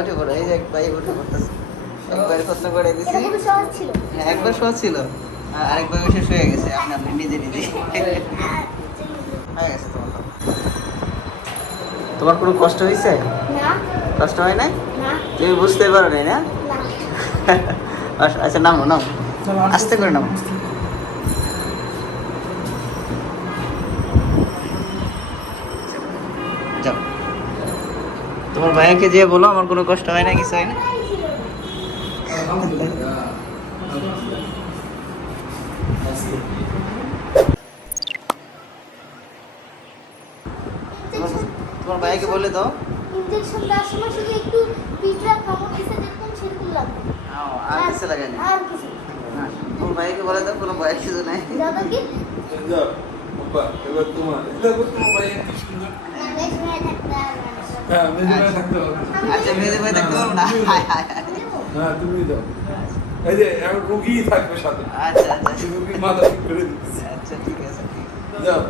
উঠে পড়ো এই যে এক ভাই উঠে পড়তেছে একবার করে দিছি। সহজ হ্যাঁ, একবার শোয়া ছিল। আর আরেকবার শেষ হয়ে গেছে আপনি আপনি নিজে নিজে। হয়ে গেছে তোমার তোমার কোনো কষ্ট হয়েছে? না। কষ্ট হয় নাই? না। তুমি বুঝতে পারো না? না। আচ্ছা, আচ্ছা নামো নামো। আস্তে করে নামো। তোমার ভাইয়াকে যে বলো আমার কোনো কষ্ট হয় না কিছু হয় না। তোমার- ভাইয়াকে বলে দাও। ইনজেকশন দেওয়ার সময় শুধু একটু পিঠটা কামড় দিছে যেরকম সেরকম লাগবে। আর কিছু লাগে না। আর কিছু তোমার ভাইয়াকে বলে দাও কোনো ভয়ের কিছু নাই। দাদা কি? যাও, বাবা, এবার তোমার দেখো তোমার ভাইয়ের কি সুন্দর। নেক্সট ভাই থাকতে হবে হ্যাঁ, মেজো ভাই থাকতে হবে। আচ্ছা মেয়েদের ভাই দেখতে পারব না হায়, হায়, হায়। হ্যাঁ, তুমি যাও। এই যে, এখন রুগী থাকবে সাথে। আচ্ছা আচ্ছা রুগী মাথা ঠিক করে দিচ্ছে। ঠিক আছে যাও,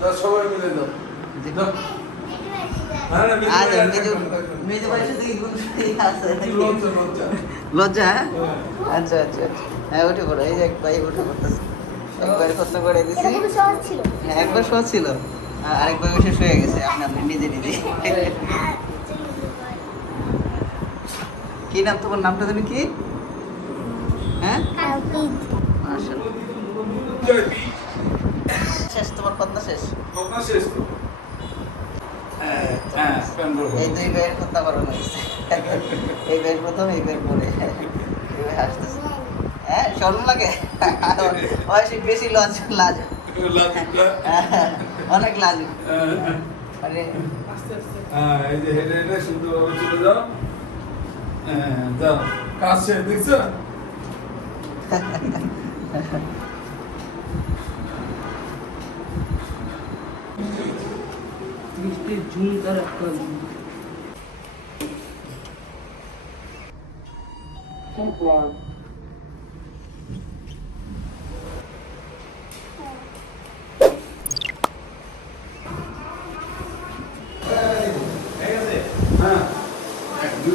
যাও, সবাই মিলে যাও। যাও। হ্যাঁ, লজ্জা, লজ্জা। লজ্জা হ্যাঁ হ্যাঁ। আচ্ছা আচ্ছা হ্যাঁ উঠে পড়ো এই যে এক ভাই উঠে পড়তেছে একবার খতম করে দিছি এটা খুবই সহজ ছিল হ্যাঁ একবার শোয়া ছিল আর আরেকবার শেষ হয়ে গেছে আপনি আপনি নিজে নিজে। কি নাম তোমার? নামটা তুমি কি? হ্যাঁ? শেষ তোমার কথা শেষ? কথা শেষ। হ্যাঁ, হ্যাঁ। এই দুই ভাইয়ের কথা করানো হয়েছে এই ভাইয়ের প্রথম এই ভাইয়ের পরে। হাসতেছে। হ্যাঁ শরম লাগে। বেশি লজ লাজ লাঠিটা, অনেক লাজ হ্যাঁ, মানে হ্যাঁ, এই যে হেঁটে হেঁটে সুন্দরভাবে চলে যাও। হ্যাঁ, যাও। কাজ শেষ, দেখছ? হ্যাঁ। এক,